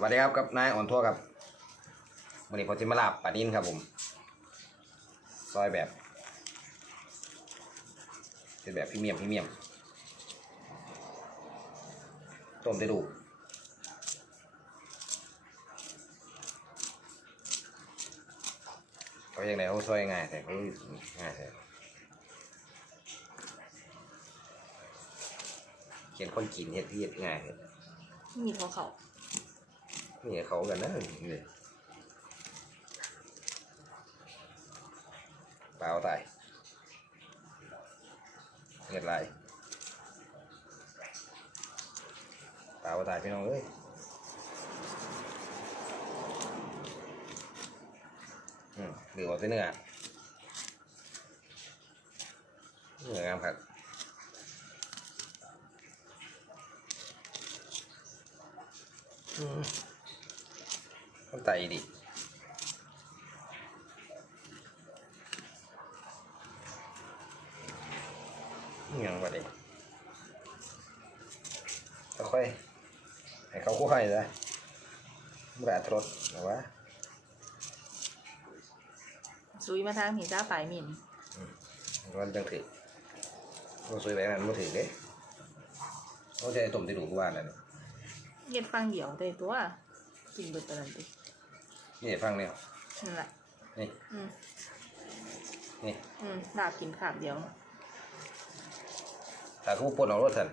สวัสดีครับกับนายอ่อนทั่วครับวันนี้ผมจะมาลาบปลาดินครับผมซอยแบบเป็นแบบพรีเมียมพรีเมียมต้มได้ดูเขาอย่างไรเขาซอยง่ายแต่เขาง่ายแต่เขียนคนกินเฮ็ดเฮ็ดง่ายแต่มีเขาเขา นี่เขากันนะนี่เปล่าตายเงิดไรเปล่าตายพี่น้องเอ้ยอืมเหลือเอาแต่เนื้อเนื้องามครับอื มมันไตดิยังบ่ได้ค่อยๆให้เขาค่อยๆซะแบบรถนะวะซุยมาทางผีจ้าฝ่ายหมินมันจังถือมันสวยแบบนั้นมันถือเด้เขาจะให้ต้มที่ดูกว่านั่นเย็ดฟังเดี่ยวได้ตัว กินเบิดตะนันติ นี่ฟังเนี่ยนั่นแหละนี่ อืมนี่อืมลาบกินขาบเดียวถ้าเขาปนเอารถสัน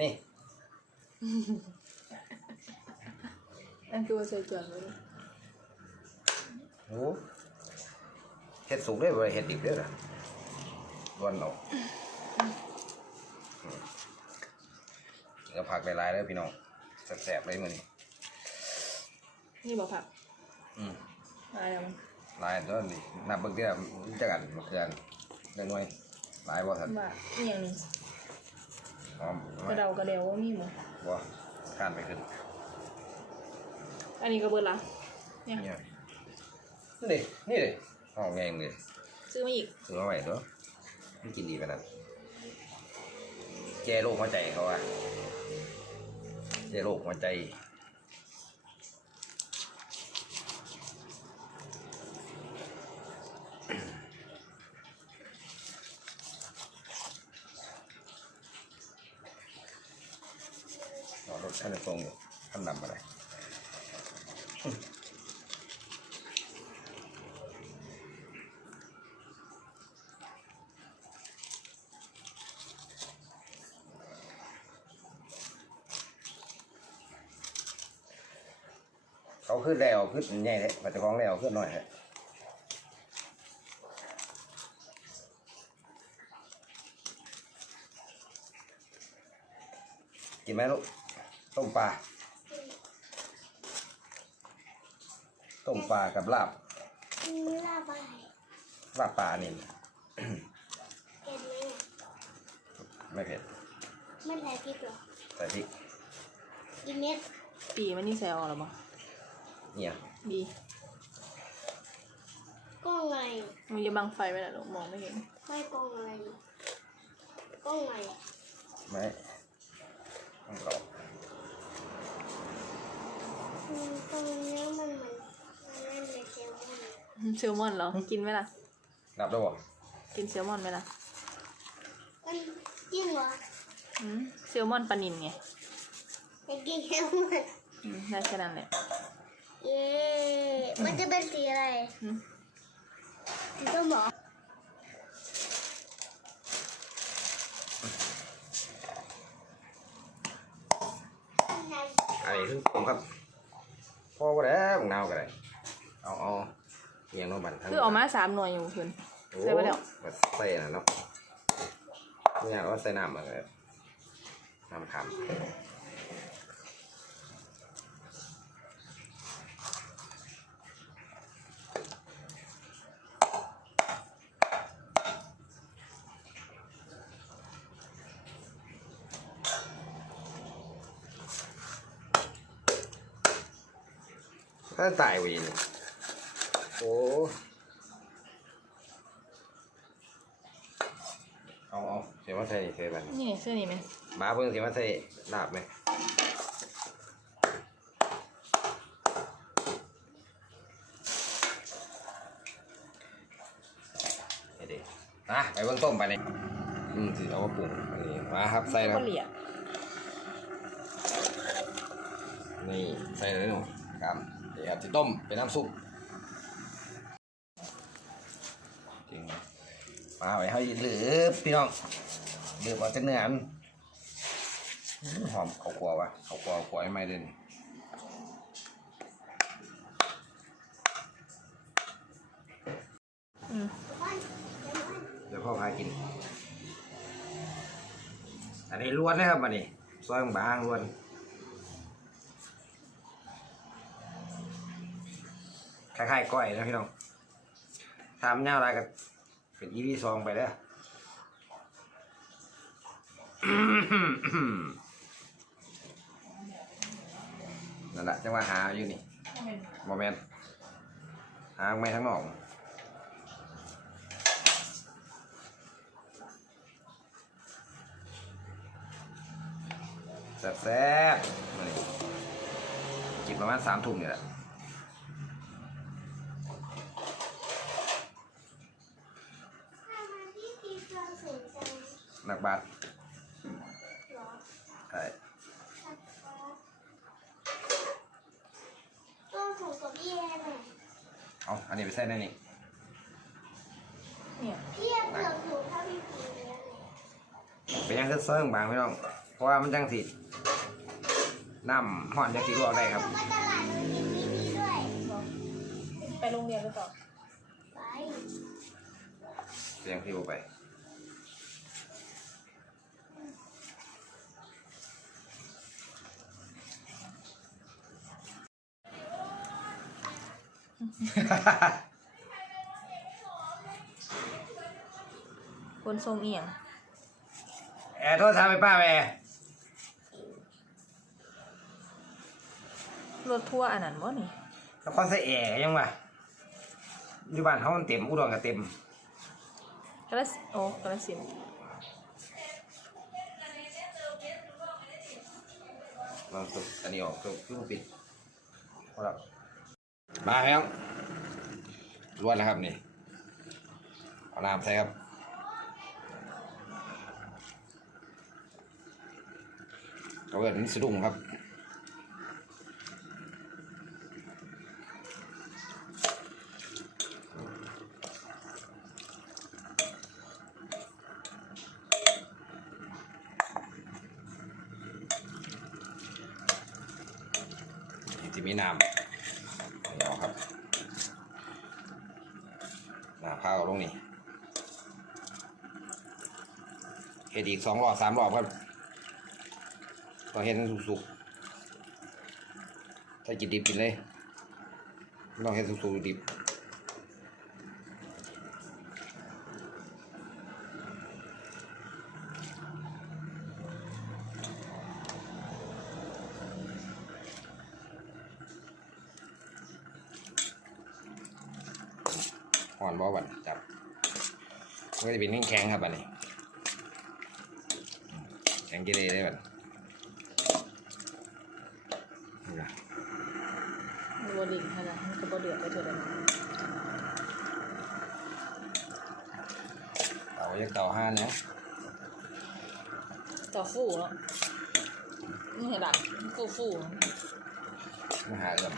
นี่ อันคือว่าใส่จวนไว้เลยโอ้เฮ็ดสุกได้บ่ได้เฮ็ดดิบเด้อล่ะวันเอาก็ผักหลายๆแล้วพี่น้องแซ่บๆเลยมื้อนี้นี่บอกผัก อืมอะไรแล้วมันหลายตัวนี่นับเบิ่งเด้อจักอันมะเขือได้หน่วยหลายบ่ทันว่าอหย่างนี้หอมกระเดากระเดวว่ามีหมดบ่ข้านไปขึ้นอันนี้ก็เบิดละเนี่ยนี่นี่นี่ดิหอมแงงเลยซื้อมาอีกซื้อมาไว้เนาะมันกินดีขนาดแก้โรคหัวใจเขาว่าแก้โรคหัวใจ รอรถท่านจะตรงอยู่ท่านนำมาได้เขาขึ้นแล้วขึ้นใหญ่เลยปัจจุบันแล้วขึ้นหน่อยฮะกินไหมลูกต้มปลาต้มปลากับลาบลาบอะไรลาบปลานี่เผ็ดไหมเนี่ยไม่เผ็ดไม่ใส่พริกหรอใส่พริกกินเม็ดปีมันนี่ใส่ออกหรอมั้ง เนี่ย ดีกล้องไงมันจะบังไฟไว้แหละลูกมองไม่เห็น ไม่กล้องไงกล้องไงไหมต้องเราอืมตรงนี้มันเหมือนมันเล่นในเซลมอนเซลมอนเหรอ กินไหมล่ะดับแล้วบ่กินเซลมอนไหมล่ะมันจริงเหรออืมเซลมอนปลานินไงอยากกินเซลมอนอืมได้แค่นั้นแหละ เย้ มันจะเป็นสีอะไรอืมสีส้มเหรออันนี้คือผมครับ พอก็แล้วบังนาวก็ได้เอาเอาเอียงโนบันทั้งคือออกมาสามหน่วยอยู่คืนโอ้ใส่ไปแล้วก็ใส่น่ะเนาะเนี่ยว่าใส่น้ำอะไรน้ำขาม ถ้าตายวีนี่โอ้เอาเอาเสียมาใส่นี่ใส่บันนี่เสื้อนี่ไหมหมาเพิ่งเสียมาใส่ลาบไหมนี่ดนะไปบนต้มไปเลยอืมสิเอามาปรุงอันนี้มาครับใส่แล้วเหลียนี่ ใส่เลยหนูครับ เดี๋ยวครับที่ต้มเป็นน้ำซุปจริงมาไว้ให้หลือพี่น้องเหลือมาจากเนื้ออันหอมเขากลัววะเขากลัวกลัวให้ไม่เด่นเดี๋ยวพ่อพากิน อันนี้ล้วนนะครับอันนี้ซอยบางล้วน คล้ายๆก้อยนะพี่น้องทำเน่าอะไรกันเป็นอีพีซองไปเด้อนั่นแหละจังหวะหาอยู่นี่โมเมนหาไม่ทั้งนอกแซ่บๆกินประมาณสามทุ่มนี่แหละ ทำไมพี่ตีเครื่องสูงจัง ห นักบาทเหรอใช่ตัวสูงกว่าพี่แอนน่ะเอาอันนี้ไปใส่ในนี่เนี่ยพี่แอนเกือบสูงเท่าพี่ปีเลยเป็นยังคือเซิงบางพี่น้อง เพราะว่ามันจังสิน้ำห่อนจังสิลวกได้ครับหนูมาตลาดหนูกินที่นี่ด้วยไปโรงเรียนหรือเปล่าไป เสียงพี่ไป คนทรงเอียงแอร์โทษทำไปป้าไปแอร์รถทัวร์อันนั้นบ่นี่แล้วก็ใส่แอร์ยังวะอยู่บ้านเขามันเต็มอุดรก็เต็ม กระสโอ้กระสินธุ์ลองสุดอันนี้ออกตัวเครื่องปิดพอแล้ว มาครับรวนแล้วครับนี่เอาน้ำใส่ครับกระเบิดนี้สะดุ้งครับ ที่มีน้ำนี่เอาครับน้ำข้าวลงนี่เฮ็ ดอีกสองรอบสามรอบครับก็เฮ็ดให้สุกๆถ้ากินดิบกินเลยไม่ต้องเฮ็ดสุกๆดิบห่อนบ่บันจับมันก็จะเป็นแข็งๆครับอันนี้ กินเลยได้บันนี่ล่ะมีบดินขนาดมันก็บ่เดือดไปเถอะเลยเต่ายักเต่าห้าเนี่ยต่อฟูเนาะนี่เห็นดักฟูฟูๆเนาะมาหาเริ่ม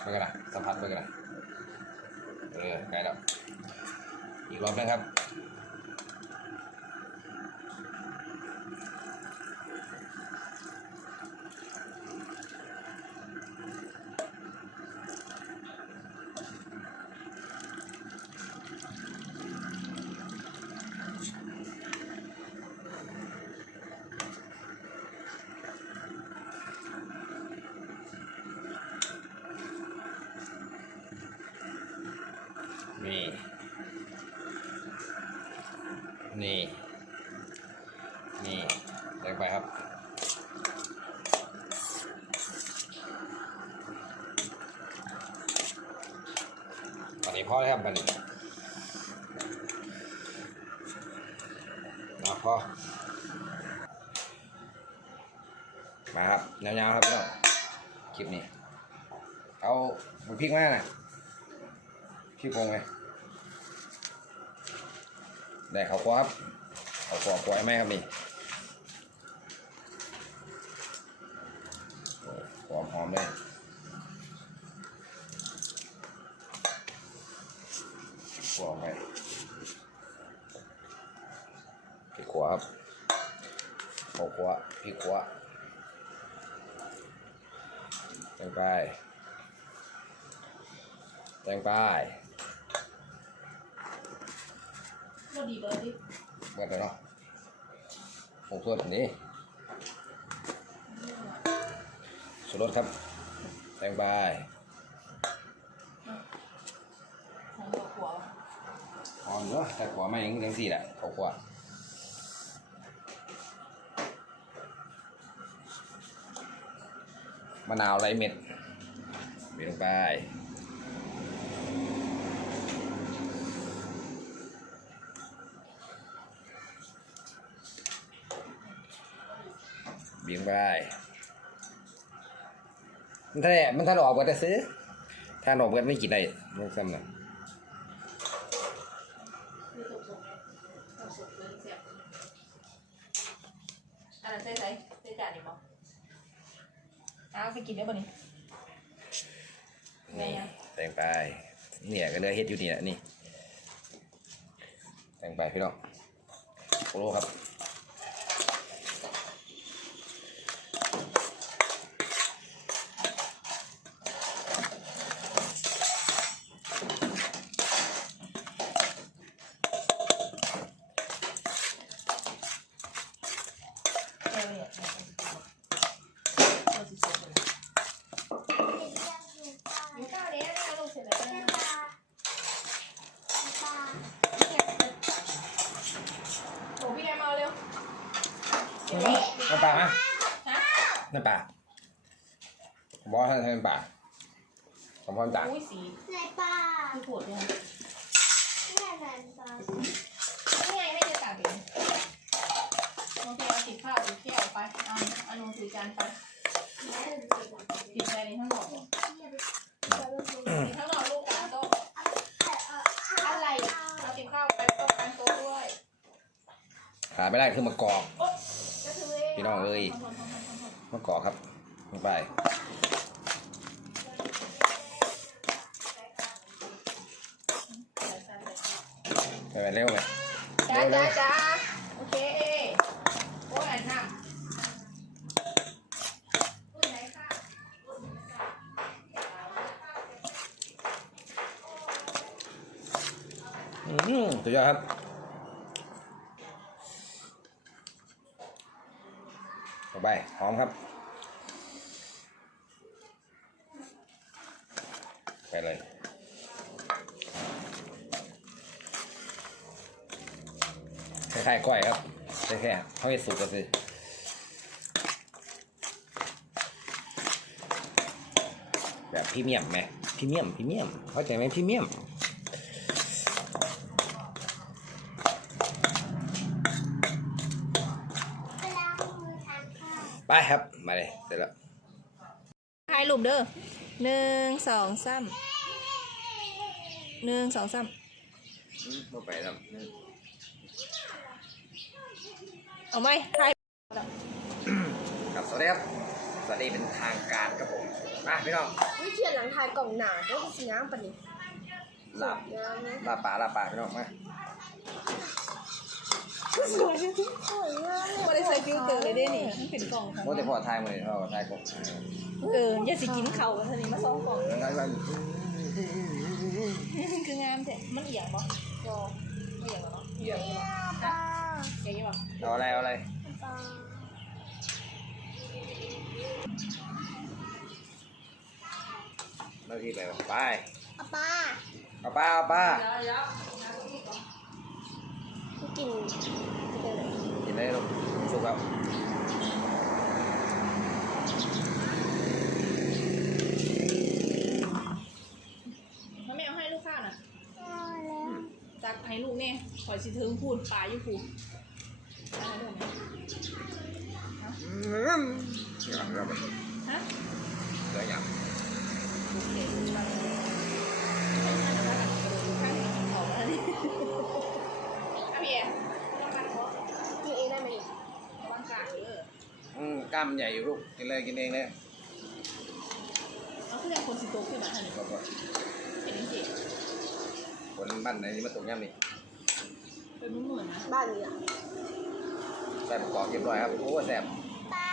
ไปกันนะสัมผัสไปกันนะเออใกล้แล้วอีกรอบหนึงครับ นี่ นี่ใส่ไปครับ ตอนนี้พอแล้วครับบันนี้มาพอ มาครับยาวๆครับพี่น้องคลิปนี้ เอาบุพริกมาน่ะ พี่พงษ์ไงได้เขาควครับเขาควควายไหมครับนี่โอ้หอมหอมเลยขวไปพี่ขวาครับเขาขวาพี่ขวาแตงไปแตงไปก็ดีเบอร์ดิเมื่อไหร่เนาะผงชูรสอันนี้ ชูรสครับแตงไปของตัวหัวหอมเนาะแต่ขวาไม่ยังยังสี่แหละเขาขวมะนาวไรเม็ดบีบลงไปบีบลงไป มันถ้ามันถ้าออกก็จะซื้อถ้าออกก็ไม่กินได้ลูกซ้ำนะคือสุกสุกไงสุกสุกเลยเสียบอันนั้นใส่ใส่ใส่จานนี่มั้งเอาไปกินได้ป่ะนี่ไงนี่อะแต่งไปเนี่ยก็เลือเฮ็ดอยู่นี่แหละนี่แต่งไปพี่น้องโคโลครับ แก้วเนี่ยเอาสิเสียบเลยมีข้าวเนี้ยนะลูกเสร็จแล้วนะโอ้พี่แอมเอาเร็วเดี๋ยว นี้น้ำปลาฮะฮะน้ำปลาบอกท่านให้น้ำปลาสมพรจ่าอุ้ยสีในป่าคือโผล่เนี่ยแม่นันป่านี่ไงไม่จะตักเองโอเคเอาติดข้าวติดแก้วไป เอาเอาลงถือจานไปติดใจในทั้งหมดติดทั้งหมดลูกกลางโต๊ะอะไรเอาติดข้าวไปโต๊ะกลางโต๊ะด้วยขาดไม่ได้คือมะกอก พี่น้องเอ้ยมะกอกครับลงไปไปไปเร็วไปจ้าจ้าจ้าโอเคโอ้ยอันน้ำอุ้ยไหนค่ะอืมสุดยอดครับต่อไป หอมครับ ไปเลยคล้ายๆก้อยครับแค่แค่เขาให้สุกก็คือแบบพรีเมียมไหมพรีเมียมพรีเมียมเข้าใจไหมพรีเมียม ไปล้างมือทานข้าว ไปครับ มาเลยเสร็จแล้วถ่ายรูปเด้อหนึ่งสองสามหนึ่งสองสามเข้าไปแล้วเอาไหมถ่ายครับสวัสดีครับสวัสดีเป็นทางการครับผมมาพี่น้องวิเทียนหลังทายกล่องหนาก็สีน้ำปะนี่ลาบน้ำนะลาบป่าลาบป่าพี่น้องมาสวยสวยมากไม่ได้ใส่ฟิลเตอร์เลยเด้นี่มันเป็นกล่องค่ะโมแต่พอทายมาเลยพอทายกบเอออย่าสิกินเข่ากันทีนี้มาสองกล่องแล้วก็คืองามแท้มันเอียงปะบอไม่เอียงหรอเนาะเอียงอยู่ปะปลาเอียงอยู่ปะเอาอะไรเอาอะไรปลาเลิกที่ไปวะไปปลาเอาป้าเอาป้าเดี๋ยวเดี๋ยวกินกินได้ลูก สุกครับมันไม่เอาให้ลูกข้าวน่ะเอาแล้วจักให้ลูกแน่ขอยสิถึงพูดปลาอยู่พูดเอาให้ลูกไหมอืมเดี๋ยวเดี๋ยวฮะเดี๋ยวอย่างโอเคมาเลยให้มันมากันกระโดดล้ามมันใหญ่อยู่ลูกกินเลยกินเองเลยเอาขึ้นจากคนสิโตขึ้นมาท่านนี่ก็ก็เป็นจริงคนบ้านไหนที่มาตกย่ำนี่ๆเป็นมือเหมือนนะบ้านนี้อะใส่ประกอบเรียบร้อยครับโอ้แซ่บป้า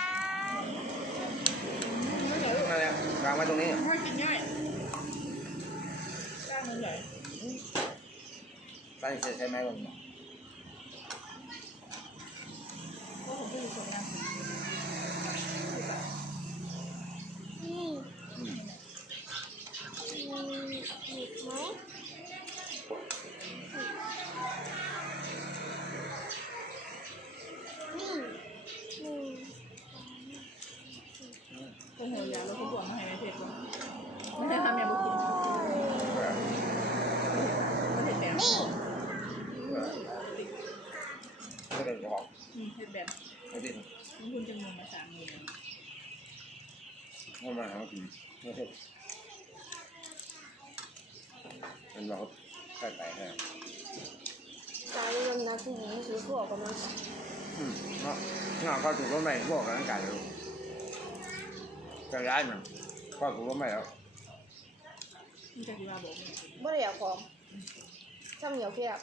ไม่เหลือลูกนั่นแหละวางไว้ตรงนี้ทอดกินง่ายกล้างมันใหญ่ตั้งใช้ไม้ก่อนก็ผมก็อยู่คนงาน นี่ อืม มีอีกไหมนี่หนึ่ง โอ้โหยาแล้วก็บวกมาให้ในเพจก่อนไม่ได้ทำยาบุกินไม่เห็ดแบบ นี่ ก็เลยจะบ อกอืมเห็ดแบบไม่ได้นี่คุณจะมีมาสามเงินว่ามาหากินไม่ใช่มันบอกใส่ไก่ให้ใจลมนะผู้หญิงซื้อพวกกันมาอืมเนาะเนาะก็ถูกรถใหม่บอกกันตั้งแต่เลยจะย้ายมันก็ถูกรถใหม่แล้วนี่จะกี่ว่าบอกเนี่ยบ่ได้อยากของซ้ำเหนียวเพียบ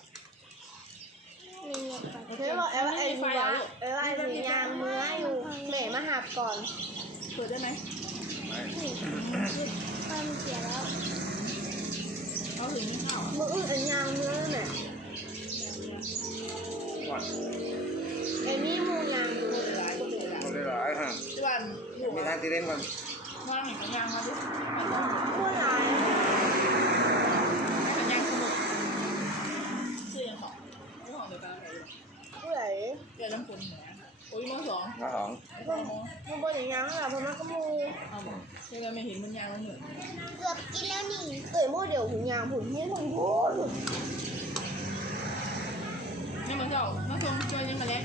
เฮ้ยบอกเอลไอ้มีว่าเอลไอ้มียางเมื่ออยู่เหม่มาหาบก่อนเปิดได้ไหมไม่ข้ามเสียแล้วเขาถึงนี่เข้าวมืออื่นอันยางเมื่อเน่ะก่อนไอ้นี่มูยางดูเปิดหลายเปิดหลายก็เลยหลายฮะที่วันมีทางที่เล่นก่อนว่างเห็นกันยังมาดิผู้ร้าย กันยังสนุกชื่อยังของไม่ของเดียวกันอะไรอยู่ ผู้ใหญ่ เจอน้ำฝนเหนือโอ้ยมสอง ข้าสอง ก็ มันยางอะเพราะมันก็มูเอาบอกเจอไม่เห็นมันยางมันเหมือนเกือบกินแล้วนี่เอ้ยโมเดี๋ยวหุ่นยางผุนหูผุนพูดนี่มันเจ้าน้ำส้มเจอยังมาแล้ว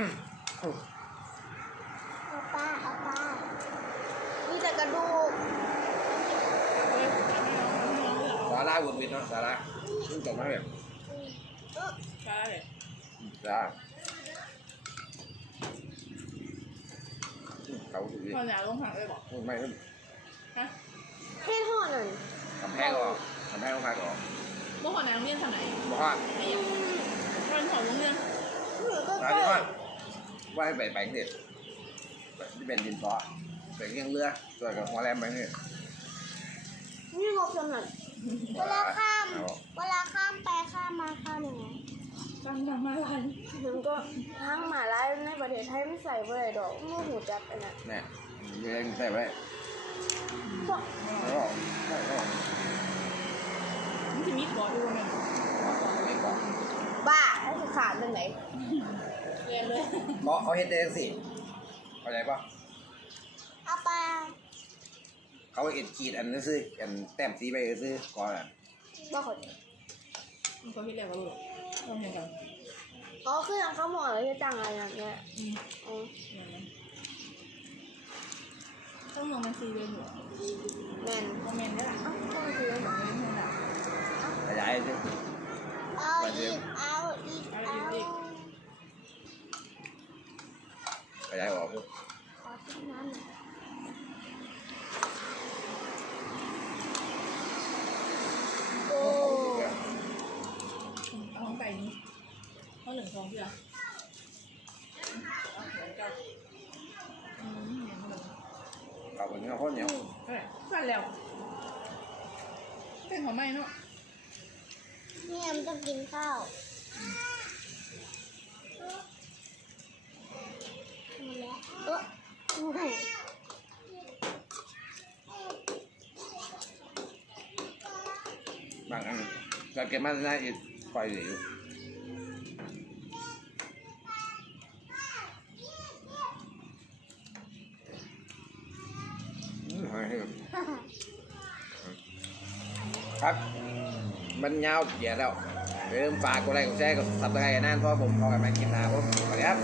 เอาป้าเอาป้ามีแต่กระดูกสาระวุ่นเวียนเนาะสาระซึ่งจบมาแบบเออใช่เลยสาเขาถูกดิพอหนาลงหักเลยบอกไม่ไม่ฮะเท่ห่อนั่นทำแพ้ก็ทำแพ้ต้องพาก็เมื่อก่อนนางเรียนทางไหนบอกว่าไม่ยังมันขอโรงเรียนเหมือก็ ว่าว่าให้ไปไปเด็ดที่เป็นดินฟ้าไปเลี้ยงเรือตัวกับหัวแรมไปนี่นี่งบสำนักเวลาข้าม เวลาข้ามไปข้ามมาข้ามยังไงตั้งทางมาลายมันก็ทั้งหมาลายในประเทศไทยไม่ใส่เบอร์ดอกมูหูจักอันนั้นเนี่ยเลี้ยงใส่ไว้บอกแล้วก็แล้วก็มันจะมีบอดูมันไม่ก่อนบ้าให้คือขาดเรื่องไหนเรียนเลยเพราะเขาเฮ็ดเองสิเข้าใจปะเอาไปเขาเอ็ดขีดอันนั้นซื้ออันแต้มสีไปซื้อก่อนอะบอกเขามันก็คิดแล้วก็รู้ต้องเห็นกันอ๋อคือทางเขาหมอเลยจะจังอะไรอย่างเงี้ยอืมอ๋ออย่างนั้นต้องลงมันซีเรียนอยู่แมนคอมเมนต์ได้ละต้องซีเรียนแบบนี้เท่านั้นขยายซื้อเอาอีกเอาอีกเอา ขยายออกซื้อขอชิ้นนั้นหน่อยโอ้เอาของไก่นี้เขาหนึ่งซองเพื่อเอาหัวเจ้าอืมอย่างนั้นเลยเอาคนนี้เขาคนเหนียวเอ้ยสั่นแล้วเป็นของไม่เนาะเนี่ยมันต้องกินข้าว Bagaimana itu file itu? Hấp Mình nhau về đâu Để phạt của đây cũng sẽ tập tay này anh thôi bụng thôi mày chìm nào cũng Rồi đi hấp